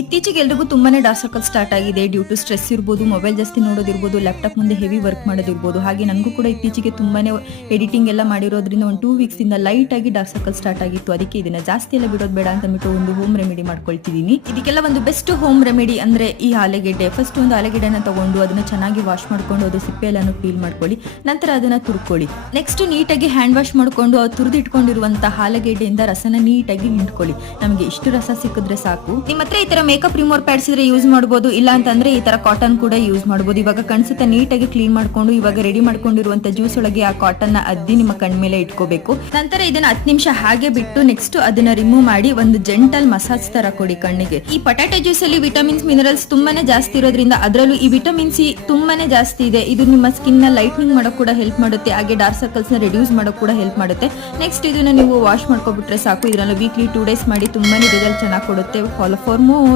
ಇತ್ತೀಚೆಗೆ ಎಲ್ರಿಗೂ ತುಂಬಾನೇ ಡಾರ್ಕ್ ಸರ್ಕಲ್ ಸ್ಟಾರ್ಟ್ ಆಗಿದೆ ಡ್ಯೂ ಟು ಸ್ಟ್ರೆಸ್ ಇರ್ಬೋದು, ಮೊಬೈಲ್ ಜಾಸ್ತಿ ನೋಡೋದಿರ್ಬೋದು, ಲ್ಯಾಪ್ಟಾಪ್ ಮುಂದೆ ಹೆವಿ ವರ್ಕ್ ಮಾಡೋದಿರ್ಬೋದು. ಹಾಗೆ ನನಗೂ ಕೂಡ ಇತ್ತೀಚೆಗೆ ತುಂಬಾನೇ ಎಡಿಟಿಂಗ್ ಎಲ್ಲ ಮಾಡಿರೋದ್ರಿಂದ ಒಂದು 2 ವೀಕ್ಸ್ ಇಂದ ಲೈಟ್ ಆಗಿ ಡಾರ್ಕ್ ಸರ್ಕಲ್ ಸ್ಟಾರ್ಟ್ ಆಗಿತ್ತು. ಅದಕ್ಕೆ ಇದನ್ನ ಜಾಸ್ತಿ ಎಲ್ಲ ಬಿಡೋದು ಬೇಡ ಅಂತ ಅಂದ್ಬಿಟ್ಟು ಒಂದು ಹೋಮ್ ರೆಮಿಡಿ ಮಾಡ್ಕೊಳ್ತಿದ್ದೀನಿ. ಇದಕ್ಕೆಲ್ಲ ಒಂದು ಬೆಸ್ಟ್ ಹೋಮ್ ರೆಮಿಡಿ ಅಂದ್ರೆ ಈ ಆಲೂಗೆಡ್ಡೆ. ಫಸ್ಟ್ ಒಂದು ಆಲೂಗೆಡ್ಡೆನ ತಗೊಂಡು ಅದನ್ನ ಚೆನ್ನಾಗಿ ವಾಶ್ ಮಾಡ್ಕೊಂಡು ಅದು ಸಿಪ್ಪೆ ಎಲ್ಲಾನು ಪೀಲ್ ಮಾಡ್ಕೊಳ್ಳಿ. ನಂತರ ಅದನ್ನ ತುರ್ಕೊಳ್ಳಿ. ನೆಕ್ಸ್ಟ್ ನೀಟಾಗಿ ಹ್ಯಾಂಡ್ ವಾಶ್ ಮಾಡ್ಕೊಂಡು ಆ ತುರಿದಿಟ್ಕೊಂಡಿರುವಂತಹ ಆಲೂಗೆಡ್ಡೆಯಿಂದ ರಸನ ನೀಟಾಗಿ ಹಿಂಡ್ಕೊಳ್ಳಿ. ನಮಗೆ ಇಷ್ಟು ರಸ ಸಿಕ್ಕಿದ್ರೆ ಸಾಕು. ನಿಮ್ಮ ಹತ್ರ ಈ ತರ ಮೇಕಪ್ ರಿಮೂವರ್ ಪ್ಯಾಡ್ಸ್ ಇದ್ರೆ ಯೂಸ್ ಮಾಡಬಹುದು, ಇಲ್ಲ ಅಂತಂದ್ರೆ ಈ ತರ ಕಾಟನ್ ಕೂಡ ಯೂಸ್ ಮಾಡಬಹುದು. ಇವಾಗ ಕಣ್ಸುತ್ತ ನೀಟಾಗಿ ಕ್ಲೀನ್ ಮಾಡ್ಕೊಂಡು ಇವಾಗ ರೆಡಿ ಮಾಡ್ಕೊಂಡಿರುವಂತ ಜ್ಯೂಸ್ ಒಳಗೆ ಆ ಕಾಟನ್ ನ ಅದ್ದಿ ನಿಮ್ಮ ಕಣ್ ಮೇಲೆ ಇಟ್ಕೋಬೇಕು. ನಂತರ ಇದನ್ನ 10 ನಿಮಿಷ ಹಾಗೆ ಬಿಟ್ಟು ನೆಕ್ಸ್ಟ್ ಅದನ್ನ ರಿಮೂವ್ ಮಾಡಿ ಒಂದು ಜೆಂಟಲ್ ಮಸಾಜ್ ತರ ಕೊಡಿ ಕಣ್ಣಿಗೆ. ಈ ಪೊಟ್ಯಾಟೊ ಜ್ಯೂಸ್ ಅಲ್ಲಿ ವಿಟಮಿನ್ಸ್ ಮಿನರಲ್ಸ್ ತುಂಬಾನೇ ಜಾಸ್ತಿ ಇರೋದ್ರಿಂದ ಅದರಲ್ಲೂ ಈ ವಿಟಮಿನ್ ಸಿ ತುಂಬಾನೇ ಜಾಸ್ತಿ ಇದೆ. ಇದು ನಿಮ್ಮ ಸ್ಕಿನ್ ನ ಲೈಟ್ನಿಂಗ್ ಮಾಡೋಕೆ ಕೂಡ ಹೆಲ್ಪ್ ಮಾಡುತ್ತೆ, ಹಾಗೆ ಡಾರ್ಕ್ ಸರ್ಕಲ್ಸ್ ನ ರಿಡ್ಯೂಸ್ ಮಾಡೋಕೆ ಕೂಡ ಹೆಲ್ಪ್ ಮಾಡುತ್ತೆ. ನೆಕ್ಸ್ಟ್ ಇದನ್ನ ನೀವು ವಾಶ್ ಮಾಡ್ಕೊಬಿಟ್ರೆ ಸಾಕು. ಇದನ್ನ ವೀಕ್ಲಿ 2 ಡೇಸ್ ಮಾಡಿ ತುಂಬಾನೇ ರಿಸಲ್ಟ್ ಚೆನ್ನಾಗಿ ಕೊಡುತ್ತೆ. Follow for more.